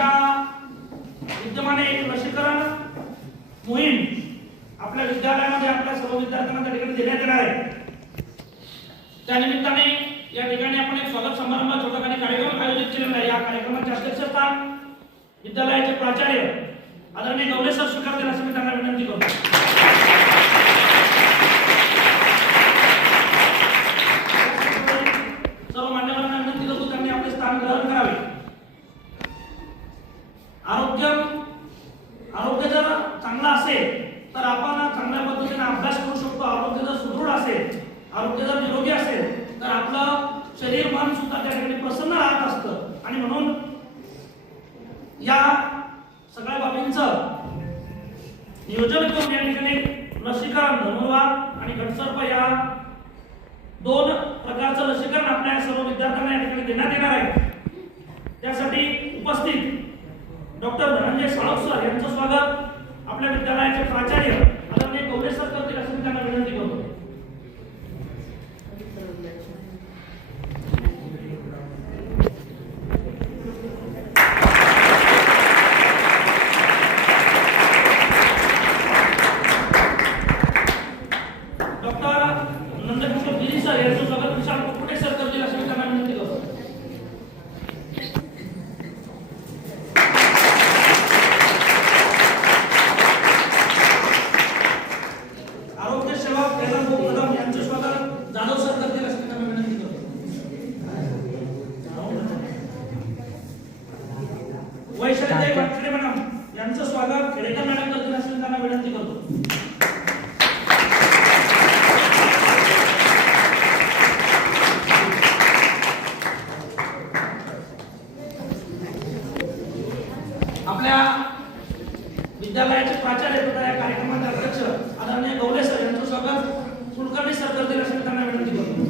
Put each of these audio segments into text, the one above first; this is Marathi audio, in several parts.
यांच्या विद्यमाने एक लसीकरण मोहीम आपल्या विद्यालयामध्ये आपल्या सर्व विद्यार्थ्यांना त्या ठिकाणी देण्यात येणार आहे। त्या निमित्ताने या ठिकाणी आपण एक स्वागत समारंभ छोटाखानी कार्यक्रम आयोजित केलेला आहे। या कार्यक्रमाचे अध्यक्षस्थान विद्यालयाचे प्राचार्य आदरणीय गवले सर स्वीकारतील असं मी त्यांना विनंती करतो। सर्व मान्यवरांना विनंती करतो त्यांनी आपले स्थान ग्रहण करावे। आरोग्य जर चांगला असेल तर आपण चांगल्या पद्धतीने अभ्यास करू शकतो। आरोग्य जर सुदृढ असेल, आरोग्य जर निरोगी असेल तर आपलं शरीर मन सुद्धा त्या ठिकाणी प्रसन्न राहत असतं। आणि म्हणून या सगळ्या बाबींचं नियोजन करून या ठिकाणी लसीकरण धनुर्वात आणि घटसर्प या दोन प्रकारचं लसीकरण आपल्या सर्व विद्यार्थ्यांना या ठिकाणी देण्यात येणार आहे। त्यासाठी उपस्थित डॉक्टर धनंजय साळव सर यांचं स्वागत आपल्या विद्यालयाचे प्राचार्य आदरणीय गवले सर करतील असं मी त्यांना विनंती करतो। डॉक्टर नंदकिशोर गिरी सर यांचं स्वागत विशाल कुकुटे सर करतील असं मी त्यांना विनंती करतो। आरोग्य सेवा प्रेरणा कदम यांचं स्वागत जाधव सर करतील असं मी त्यांना विनंती करतो। वैशाली वाटकडे मॅडम यांचं स्वागत खेडेकर मॅडम करतील असं मी त्यांना विनंती करतो। आपल्या विद्यालयाचे प्राचार्य तथा या कार्यक्रमाचे अध्यक्ष आदरणीय गवले सर यांचं स्वागत कुलकर्णी सर करतील असं मी त्यांना विनंती करतो।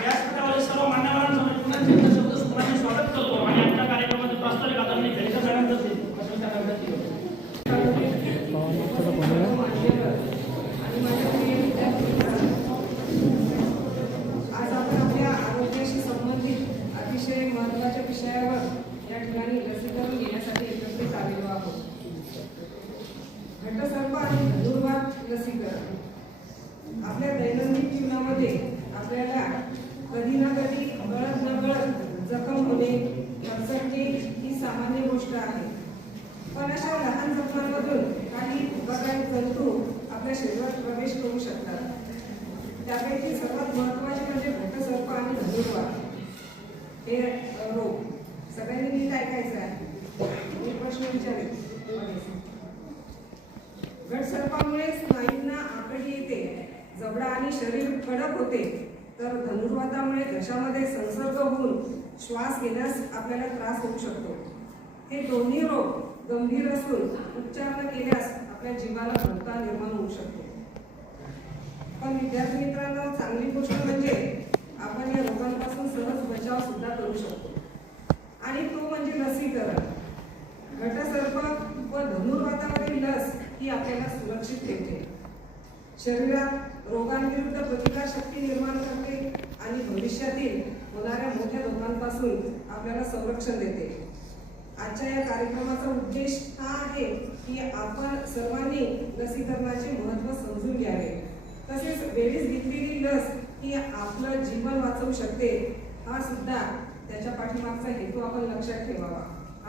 व्यासपीठावरील सर्व मान्यवरांचं मी पुन्हा एकदा शब्द सुमनाने स्वागत करतो आणि आमच्या कार्यक्रमाचे प्रास्ताविक आदरणीय खेडेकर मॅडम करतील असं मी त्यांना विनंती करतो। आज आपण आपल्या आरोग्याशी संबंधित अतिशय महत्त्वाच्या विषयावर या ठिकाणी लसीकरण घेण्यासाठी एकत्रित आलेलो आहोत। घटसर्प आणि धनुर्वात लसीकरण आपल्या दैनंदिन जीवनामध्ये आपल्याला कधी ना कधी गळत न गळत जखम होणे, नरसटणे ही सामान्य गोष्ट आहे। पण अशा लहान जखमांमधून काही उपकारी जंतू आपल्या शरीरात प्रवेश करू शकतात। त्यापैकी सर्वात महत्त्वाचे म्हणजे घटसर्प आणि धनुर्वात हे रोग। सगळ्यांनी नीट ऐकायचं आहे, मी प्रश्न विचारेन। घटसर्पामुळे स्नायूंना आकडी येते, जबडा आणि शरीर कडक होते, तर धनुर्वातामुळे घशामध्ये संसर्ग होऊन श्वास घेण्यास आपल्याला त्रास होऊ शकतो। हे दोन्ही रोग गंभीर असून उपचार न केल्यास आपल्या जीवाला धोका निर्माण होऊ शकतो। पण विद्यार्थी मित्रांनो, चांगली गोष्ट म्हणजे आपण या रोगांपासून सहज बचाव सुद्धा करू शकतो आणि तो म्हणजे लसीकरण। घटसर्प व धनुर्वातावरील लस ही आपल्याला सुरक्षित ठेवते, शरीरात रोगांविरुद्ध प्रतिकारशक्ती निर्माण करते आणि भविष्यातील होणाऱ्या मोठ्या रोगांपासून आपल्याला संरक्षण देते। आजच्या या कार्यक्रमाचा उद्देश हा आहे की आपण सर्वांनी लसीकरणाचे महत्त्व समजून घ्यावे, तसेच वेळीच घेतलेली लस ही आपलं जीवन वाचवू शकते हा सुद्धा त्याच्या पाठीमागचा हेतू आपण लक्षात ठेवावा।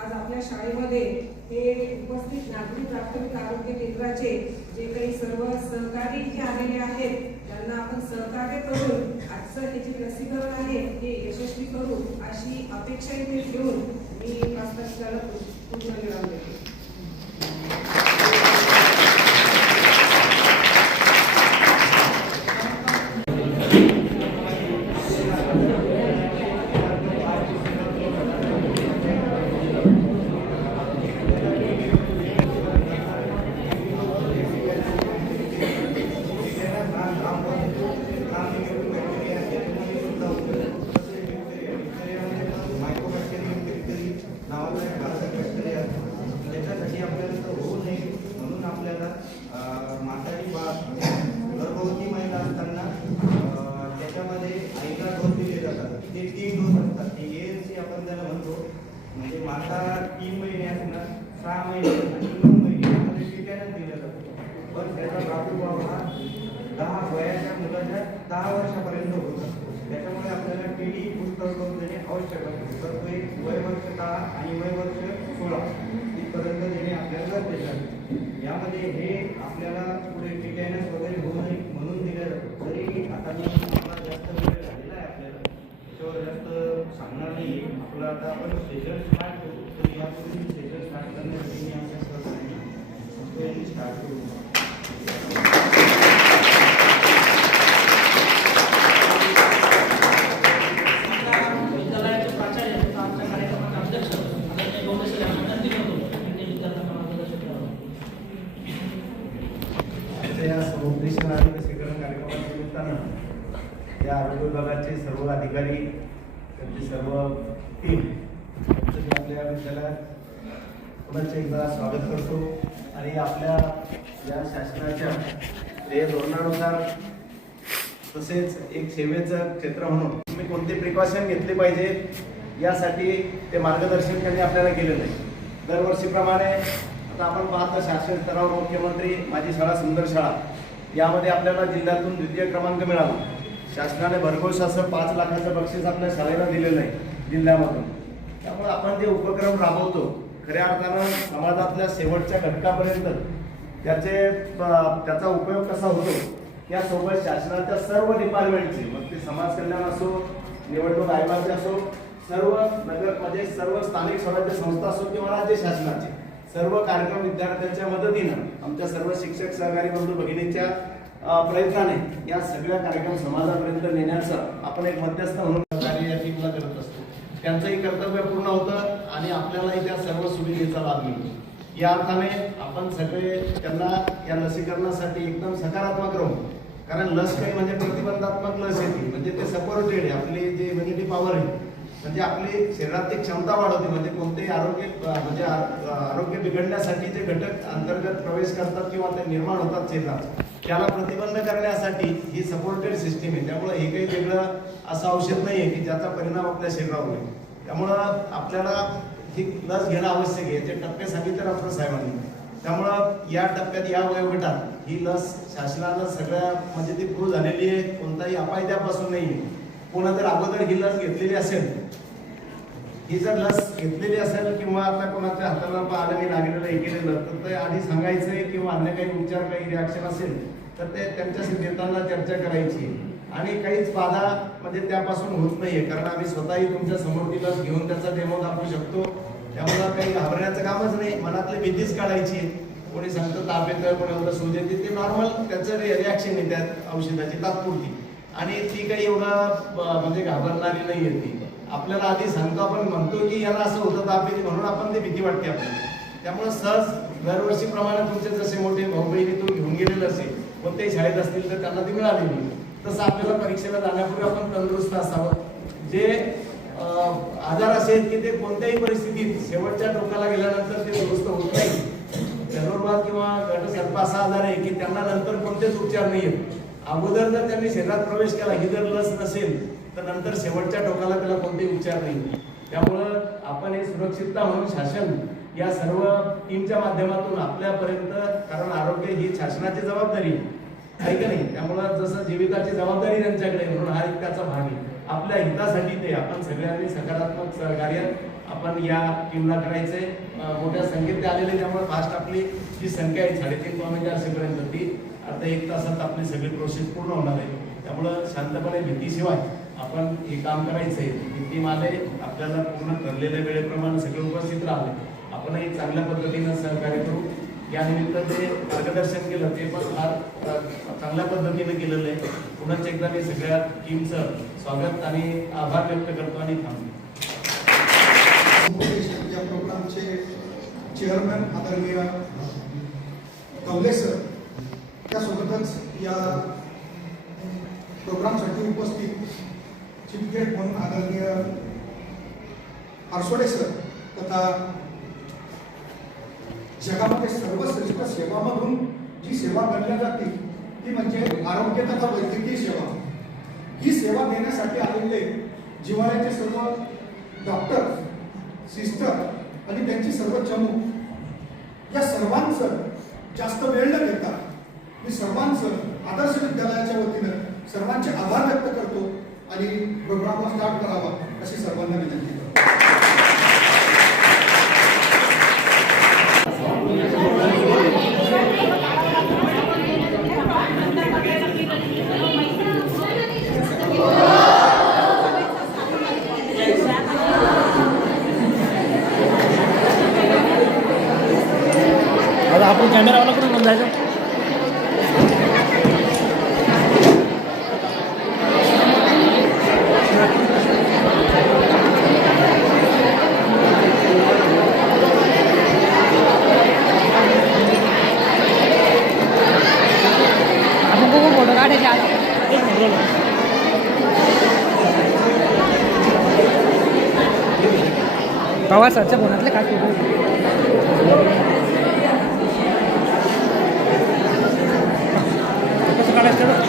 आज आपल्या शाळेमध्ये हे उपस्थित नागरी प्राथमिक आरोग्य केंद्राचे जे काही सर्व सहकारी हे आलेले आहेत त्यांना आपण सहकार्य करून आजचं हे जे लसीकरण आहे हे यशस्वी करू अशी अपेक्षा इथे घेऊन मी प्रास्ताविकाला पूर्ण विराम देते। याच्यामध्ये आईला डोस दिले जातात. ते 3 डोस असतात. ते ANC आपण त्याला म्हणतो. म्हणजे माता 3 महिने असणार, 6 महिने आणि 9 महिने यामध्ये टीकाच दिला जातो. पण त्याचा प्रादुर्भाव हा 10 वयाच्या मुलाच्या 10 वर्षापर्यंत होत असतो. त्याच्यामुळे आपल्याला टीडी बूस्टर डोस देणे आवश्यक असते. तर तो एक वय वर्ष 10 आणि वय वर्ष 16 इथपर्यंत देणे आपल्याला गरजेचे आहे. यामध्ये हे आपल्याला पुढे टिकॅनस वगैरे होऊ नये म्हणून दिलं जातं. तरी आता मी आपला जास्त वेळ झालेला आहे आपल्याला त्याच्यावर जास्त सांगणार नाही. आपलं आता आपण सेशन स्टार्ट करू. तर यापूर्वी सेशन स्टार्ट करण्यासाठी मी आमच्या सरकारने स्टार्ट करू. विद्यालयाचे प्राचार्य तथा आमच्या कार्यक्रमाचे अध्यक्ष आदरणीय गौडेसर यांना विनंती करतो त्यांनी विद्यार्थ्यांना मार्गदर्शन करावं. या समुपदेशन आणि लसीकरण कार्यक्रमाच्या निमित्तानं या आरोग्य विभागाचे सर्व अधिकारी त्यांची सर्व टीम यांचं मी आपल्या विद्यालयात पुन्हा एकदा स्वागत करतो. आणि आपल्या या शासनाच्या ध्येय धोरणानुसार तसेच एक सेवेचं क्षेत्र म्हणून तुम्ही कोणते प्रिकॉशन घेतले पाहिजे यासाठी ते मार्गदर्शन त्यांनी आपल्याला केलेलं आहे. दरवर्षीप्रमाणे आता आपण पाहतो शासन स्तरावर मुख्यमंत्री माझी शाळा सुंदर शाळा यामध्ये आपल्याला जिल्ह्यातून द्वितीय क्रमांक मिळाला. शासनाने भरघोस असं 5 लाखाचं बक्षीस आपल्या शाळेला दिलेलं आहे जिल्ह्यामधून. त्यामुळे आपण जे उपक्रम राबवतो खऱ्या अर्थानं समाजातल्या शेवटच्या घटकापर्यंत त्याचा उपयोग कसा होतो यासोबत शासनाच्या सर्व डिपार्टमेंटचे मग ते समाज कल्याण असो, निवडणूक आयोगाचे असो, सर्व नगर म्हणजे सर्व स्थानिक स्वराज्य संस्था असो किंवा राज्य शासनाचे सर्व कार्यक्रम विद्यार्थ्यांच्या मदतीनं आमच्या सर्व शिक्षक सहकारी बंधू भगिनींच्या प्रयत्नाने या सगळ्या कार्यक्रम समाजापर्यंत नेण्याचं आपण एक मध्यस्थ म्हणून कार्य या टीमला करत असतो. त्यांचंही कर्तव्य पूर्ण होतं आणि आपल्यालाही त्या सर्व सुविधेचा लाभ मिळतो. या अर्थाने आपण सगळे त्यांना या लसीकरणासाठी एकदम सकारात्मक राहू. कारण लस काही म्हणजे प्रतिबंधात्मक लस येते म्हणजे ते सपोर्टेड आहे. आपली जी इम्युनिटी पॉवर आहे म्हणजे आपली शरीरातली क्षमता वाढवते. म्हणजे कोणतेही आरोग्य बिघडण्यासाठी जे घटक अंतर्गत प्रवेश करतात किंवा ते निर्माण होतात शरीरात त्याला प्रतिबंध करण्यासाठी ही सपोर्टेड सिस्टीम आहे. त्यामुळे हे काही वेगळं असं औषध नाही आहे की ज्याचा परिणाम आपल्या शरीरावर होईल. त्यामुळं आपल्याला ही लस घेणं आवश्यक आहे. याचे टप्पे सांगितले डॉक्टर साहेबांनी. त्यामुळं या टप्प्यात या वयोगटात ही लस शासनानं सगळ्या म्हणजे ती प्रूव्ह झालेली आहे. कोणताही अपाय त्यापासून नाही आहे. कोणा जर अगोदर ही लस घेतलेली असेल ही जर लस घेतलेली असेल किंवा आता कोणाच्या हाताला आलं लागलेलं हे केलेलं तर ते आधी सांगायचंय किंवा अन्य काही उपचार काही रिॲक्शन असेल तर ते त्यांच्याशी देताना चर्चा करायची. आणि काहीच बाधा म्हणजे त्यापासून होत नाहीये कारण आम्ही स्वतःही तुमच्या समोर ती लस घेऊन त्याचा डेमो दाखवू शकतो. त्यामुळे काही घाबरण्याचं कामच नाही. मनातली भीतीच काढायची. कोणी सांगतं ताप येतं कोणी एवढं सूज येते ते नॉर्मल त्याचं रिॲक्शन आहे त्या औषधाची तात्पुरती आणि ती काही एवढं म्हणजे घाबरणारी नाही आहे. ती आपल्याला आधी सांगतो आपण म्हणतो की याला असं होतं ताप येते म्हणून आपण ते भीती वाटते आपल्याला. त्यामुळे सहज दरवर्षीप्रमाणे तुमचे जसे मोठे भाऊ बहिणी तो घेऊन गेलेलं असेल कोणत्याही शाळेत असतील तर त्यांना ती मिळाली नाही. तसं आपल्याला परीक्षेला जाण्यापूर्वी आपण तंदुरुस्त असावं. जे आजार असेल की ते कोणत्याही परिस्थितीत शेवटच्या टोकाला गेल्यानंतर ते दुरुस्त होत नाही. धनुर्वात किंवा गटसर्प असा आजार आहे की त्यांना नंतर कोणतेच उपचार नाही आहेत. अगोदर जर त्यांनी शरीरात प्रवेश केला ही जर लस नसेल तर नंतर शेवटच्या टोकाला त्याला कोणतेही उपचार नाही. त्यामुळं आपण हे सुरक्षितता म्हणून शासन या सर्व टीमच्या माध्यमातून आपल्यापर्यंत कारण आरोग्य ही शासनाची जबाबदारी आहे का नाही. त्यामुळं जसं जीविताची जबाबदारी त्यांच्याकडे म्हणून हा एक त्याचा भाग आहे. आपल्या हितासाठी ते आपण सगळ्यांनी सकारात्मक सहकार्य आपण या टीमला करायचंय. मोठ्या संख्येत ते आलेले त्यामुळे फास्ट आपली जी संख्या आहे 350 पावणे 400 पर्यंत ती आता 1 तासात आपली सगळी प्रोसेस पूर्ण होणार आहे. त्यामुळं शांतपणे भीतीशिवाय आपण हे काम करायचंय. ही टीम आले आपल्याला पूर्ण ठरलेल्या वेळेप्रमाणे सगळे उपस्थित राहिले. आपणही चांगल्या पद्धतीनं सहकार्य करू. या निमित्त जे मार्गदर्शन केलं ते पण फार चांगल्या पद्धतीने केलेलं आहे. पुन्हा एकदा मी सगळ्या टीमचं स्वागत आणि आभार व्यक्त करतो आणि थांबतो. या प्रोग्रामचे चेअरमॅन आदरणीय कवले सर त्यासोबतच या प्रोग्रामसाठी उपस्थित चीफ गेस्ट म्हणून आदरणीय आरसोडे सर तथा जगामध्ये सर्वश्रेष्ठ सेवामधून जी सेवा करण्यात जाते ती म्हणजे आरोग्य तथा वैद्यकीय सेवा. ही सेवा देण्यासाठी आलेले जिव्हाळ्याचे सर्व डॉक्टर, सिस्टर आणि त्यांची सर्व चमू या सर्वांचं जास्त वेळ न घेता मी सर्वांचं आदर्श विद्यालयाच्या वतीनं सर्वांचे आभार व्यक्त करतो आणि प्रोग्रामला स्टार्ट करावा अशी सर्वांना विनंती करतो. आता आपण कॅमेरावाला कुठून घेऊन जायचं? आपण बघू फोटो काढायचे आता. एक मिनिट. प्रवासाच्या फोनातले काय फोटो कसं काढायचं?